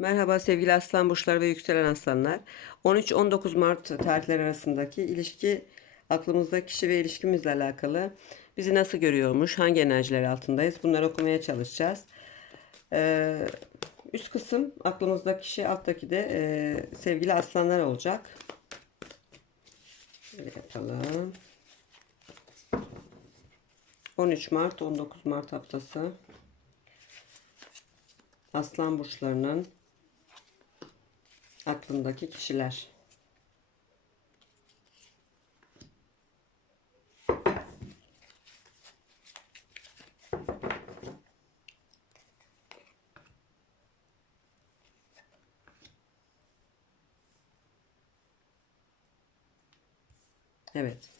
Merhaba sevgili aslan burçları ve yükselen aslanlar. 13-19 Mart tarihleri arasındaki ilişki aklımızda kişi ve ilişkimizle alakalı bizi nasıl görüyormuş, hangi enerjiler altındayız bunları okumaya çalışacağız. Ee, üst kısım aklımızda kişi, alttaki de e, sevgili aslanlar olacak. Şöyle yapalım. 13 Mart 19 Mart haftası Aslan burçlarının aklındaki kişiler. Evet.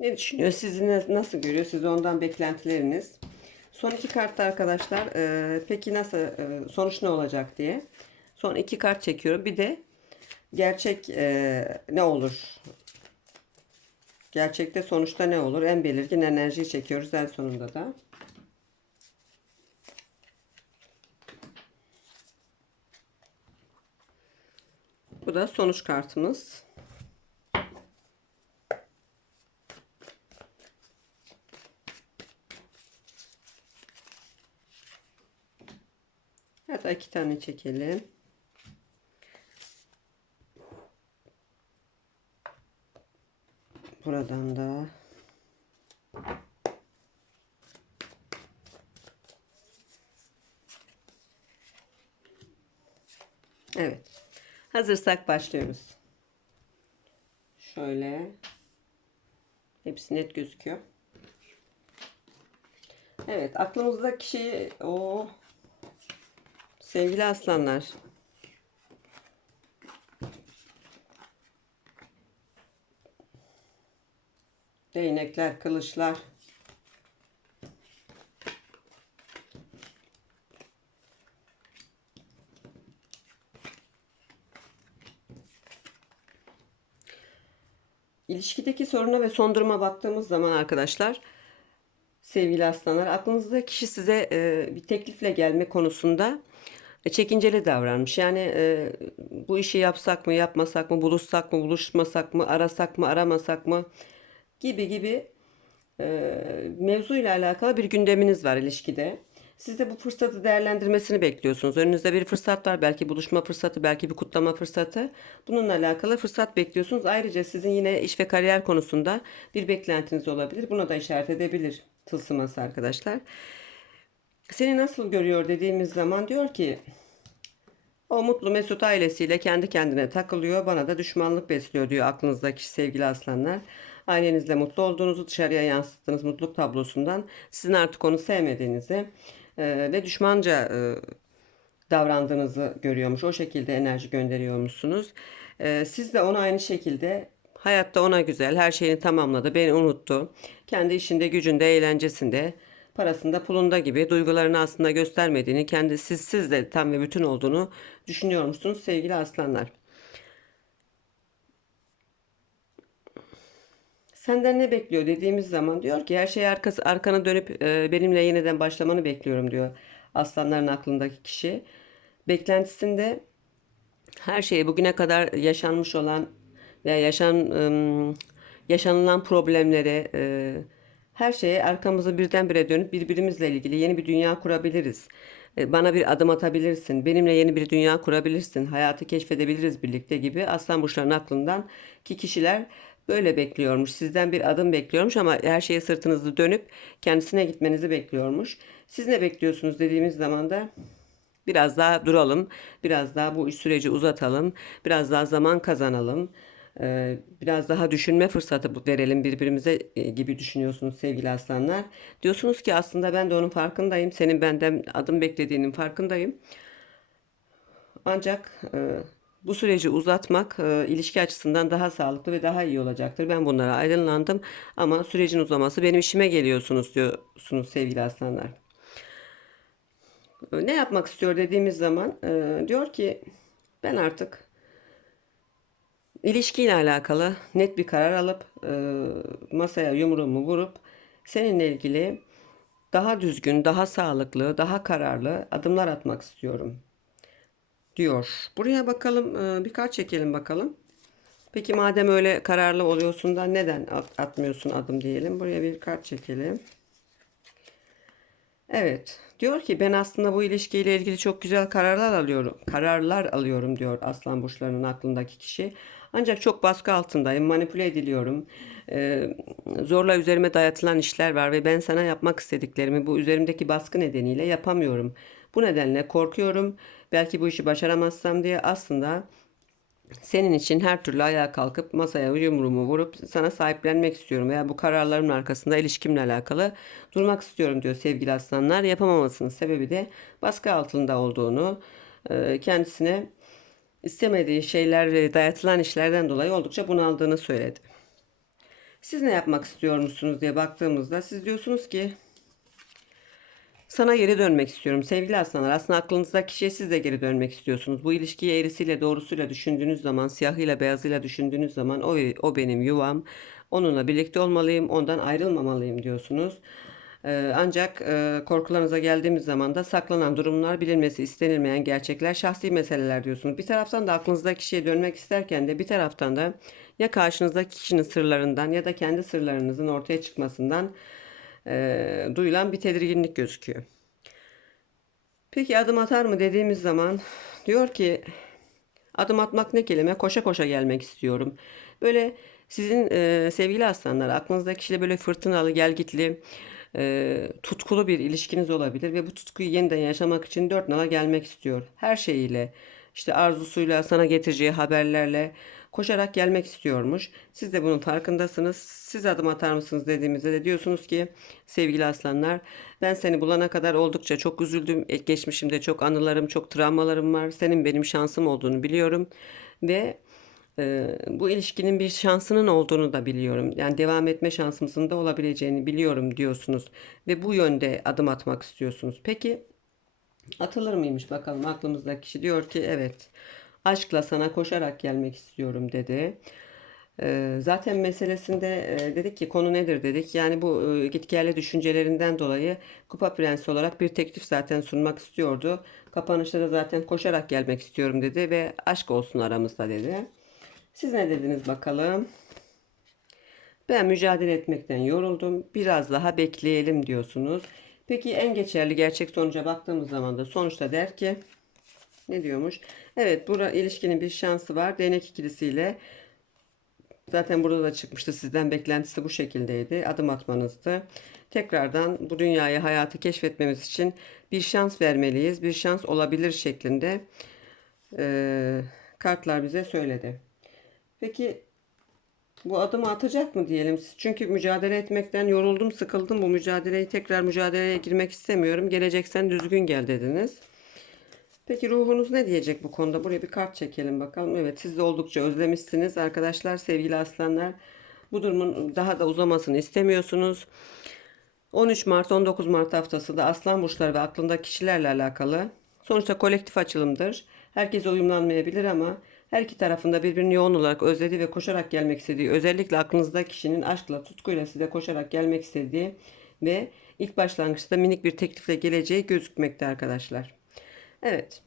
Ne düşünüyor? Sizi nasıl görüyor? Siz ondan beklentileriniz. Son iki kartta arkadaşlar e, peki nasıl e, sonuç ne olacak diye. Son iki kart çekiyorum. Bir de gerçek e, ne olur? Gerçekte sonuçta ne olur? En belirgin enerjiyi çekiyoruz en sonunda da. Bu da sonuç kartımız. Hatta iki tane çekelim. Buradan da Evet. Hazırsak başlıyoruz. Şöyle. Hepsi net gözüküyor. Evet, aklımızda kişi o Sevgili aslanlar. Değnekler, kılıçlar. İlişkideki soruna ve son duruma baktığımız zaman arkadaşlar sevgili aslanlar aklınızda kişi size e, bir teklifle gelme konusunda çekinceli davranmış. Yani e, bu işi yapsak mı, yapmasak mı, buluşsak mı, buluşmasak mı, arasak mı, aramasak mı gibi gibi e, mevzuyla alakalı bir gündeminiz var ilişkide. Siz de bu fırsatı değerlendirmesini bekliyorsunuz. Önünüzde bir fırsat var. Belki buluşma fırsatı, belki bir kutlama fırsatı. Bununla alakalı fırsat bekliyorsunuz. Ayrıca sizin yine iş ve kariyer konusunda bir beklentiniz olabilir. Buna da işaret edebilir tılsıması arkadaşlar. Seni nasıl görüyor dediğimiz zaman diyor ki o mutlu mesut ailesiyle kendi kendine takılıyor. Bana da düşmanlık besliyor diyor aklınızdaki sevgili aslanlar. Ailenizle mutlu olduğunuzu dışarıya yansıttığınız mutluluk tablosundan sizin artık onu sevmediğinizi e, ve düşmanca e, davrandığınızı görüyormuş. O şekilde enerji gönderiyormuşsunuz. E, siz de ona aynı şekilde hayatta ona güzel her şeyini tamamladı. Beni unuttu. Kendi işinde gücünde eğlencesinde parasında pulunda gibi duygularını aslında göstermediğini kendi siz, siz de tam ve bütün olduğunu düşünüyormuşsunuz sevgili aslanlar. Senden ne bekliyor dediğimiz zaman diyor ki her şey arkası arkana dönüp e, benimle yeniden başlamanı bekliyorum diyor aslanların aklındaki kişi. Beklentisinde her şeyi bugüne kadar yaşanmış olan veya yaşan ım, yaşanılan problemlere e, her şeye arkamızı birdenbire dönüp birbirimizle ilgili yeni bir dünya kurabiliriz. E, Bana bir adım atabilirsin. Benimle yeni bir dünya kurabilirsin. Hayatı keşfedebiliriz birlikte gibi aslan burçlarının aklından ki kişiler böyle bekliyormuş. Sizden bir adım bekliyormuş ama her şeye sırtınızı dönüp kendisine gitmenizi bekliyormuş. Siz ne bekliyorsunuz dediğimiz zaman da biraz daha duralım. Biraz daha bu süreci uzatalım. Biraz daha zaman kazanalım. E, biraz daha düşünme fırsatı verelim birbirimize e, gibi düşünüyorsunuz sevgili aslanlar. Diyorsunuz ki aslında ben de onun farkındayım. Senin benden adım beklediğinin farkındayım. Ancak e, bu süreci uzatmak e, ilişki açısından daha sağlıklı ve daha iyi olacaktır. Ben bunlara aydınlandım ama sürecin uzaması benim işime geliyorsunuz diyorsunuz sevgili aslanlar. E, Ne yapmak istiyor dediğimiz zaman diyor ki ben artık ilişkiyle alakalı net bir karar alıp e, masaya yumruğumu vurup seninle ilgili daha düzgün, daha sağlıklı, daha kararlı adımlar atmak istiyorum diyor. Buraya bakalım e, bir kart çekelim bakalım. Peki madem öyle kararlı oluyorsun da neden at- atmıyorsun adım diyelim. Buraya bir kart çekelim. Evet. Diyor ki ben aslında bu ilişkiyle ilgili çok güzel kararlar alıyorum. Kararlar alıyorum diyor Aslan burçlarının aklındaki kişi. Ancak çok baskı altındayım, manipüle ediliyorum. Ee, zorla üzerime dayatılan işler var ve ben sana yapmak istediklerimi bu üzerimdeki baskı nedeniyle yapamıyorum. Bu nedenle korkuyorum. Belki bu işi başaramazsam diye aslında senin için her türlü ayağa kalkıp masaya yumruğumu vurup sana sahiplenmek istiyorum veya bu kararlarımın arkasında ilişkimle alakalı durmak istiyorum diyor sevgili aslanlar. Yapamamasının sebebi de baskı altında olduğunu, e, kendisine istemediği şeyler ve dayatılan işlerden dolayı oldukça bunaldığını söyledi. Siz ne yapmak istiyor musunuz diye baktığımızda siz diyorsunuz ki sana geri dönmek istiyorum sevgili aslanlar. Aslında aklınızdaki kişiye siz de geri dönmek istiyorsunuz. Bu ilişkiyi eğrisiyle doğrusuyla düşündüğünüz zaman, siyahıyla beyazıyla düşündüğünüz zaman o, o benim yuvam. Onunla birlikte olmalıyım, ondan ayrılmamalıyım diyorsunuz. Ee, ancak e, korkularınıza geldiğimiz zaman da saklanan durumlar, bilinmesi istenilmeyen gerçekler, şahsi meseleler diyorsunuz. Bir taraftan da aklınızdaki kişiye dönmek isterken de bir taraftan da ya karşınızdaki kişinin sırlarından ya da kendi sırlarınızın ortaya çıkmasından e, duyulan bir tedirginlik gözüküyor. Peki adım atar mı dediğimiz zaman diyor ki adım atmak ne kelime? Koşa koşa gelmek istiyorum. Böyle sizin e, sevgili aslanlar aklınızdaki kişiyle böyle fırtınalı, gelgitli, e, tutkulu bir ilişkiniz olabilir ve bu tutkuyu yeniden yaşamak için dört nala gelmek istiyor. Her şeyiyle, işte arzusuyla, sana getireceği haberlerle koşarak gelmek istiyormuş. Siz de bunun farkındasınız. Siz adım atar mısınız dediğimizde de diyorsunuz ki sevgili aslanlar ben seni bulana kadar oldukça çok üzüldüm. Geçmişimde çok anılarım, çok travmalarım var. Senin benim şansım olduğunu biliyorum ve bu ilişkinin bir şansının olduğunu da biliyorum. Yani devam etme şansımızın da olabileceğini biliyorum diyorsunuz ve bu yönde adım atmak istiyorsunuz. Peki Atılır mıymış bakalım aklımızdaki kişi diyor ki evet aşkla sana koşarak gelmek istiyorum dedi. Zaten meselesinde dedik ki konu nedir dedik. Yani bu e, gitgelli düşüncelerinden dolayı Kupa Prensi olarak bir teklif zaten sunmak istiyordu. Kapanışta da zaten koşarak gelmek istiyorum dedi ve aşk olsun aramızda dedi. Siz ne dediniz bakalım? Ben mücadele etmekten yoruldum. Biraz daha bekleyelim diyorsunuz. Peki en geçerli gerçek sonuca baktığımız zaman da sonuçta der ki ne diyormuş? Evet, burada ilişkinin bir şansı var. Değnek ikilisiyle zaten burada da çıkmıştı. Sizden beklentisi bu şekildeydi. Adım atmanızdı. Tekrardan bu dünyayı, hayatı keşfetmemiz için bir şans vermeliyiz. Bir şans olabilir şeklinde eee, kartlar bize söyledi. Peki bu adımı atacak mı diyelim? Çünkü mücadele etmekten yoruldum, sıkıldım. Bu mücadeleyi tekrar mücadeleye girmek istemiyorum. Geleceksen düzgün gel dediniz. Peki ruhunuz ne diyecek bu konuda? Buraya bir kart çekelim bakalım. Evet siz de oldukça özlemişsiniz arkadaşlar, sevgili aslanlar. Bu durumun daha da uzamasını istemiyorsunuz. 13 Mart 19 Mart haftası da aslan burçları ve aklında kişilerle alakalı. Sonuçta kolektif açılımdır. Herkese uyumlanmayabilir ama her iki tarafında birbirini yoğun olarak özlediği ve koşarak gelmek istediği, özellikle aklınızda kişinin aşkla, tutkuyla size koşarak gelmek istediği ve ilk başlangıçta minik bir teklifle geleceği gözükmekte arkadaşlar. Evet.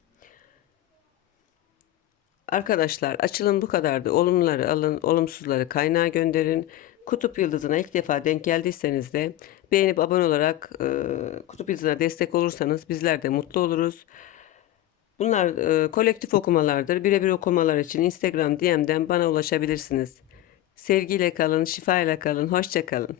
Arkadaşlar açılım bu kadardı. Olumluları alın, olumsuzları kaynağa gönderin. Kutup yıldızına ilk defa denk geldiyseniz de beğenip abone olarak e, kutup yıldızına destek olursanız bizler de mutlu oluruz. Bunlar e, kolektif okumalardır. Birebir okumalar için Instagram DM'den bana ulaşabilirsiniz. Sevgiyle kalın, şifayla kalın, hoşça kalın.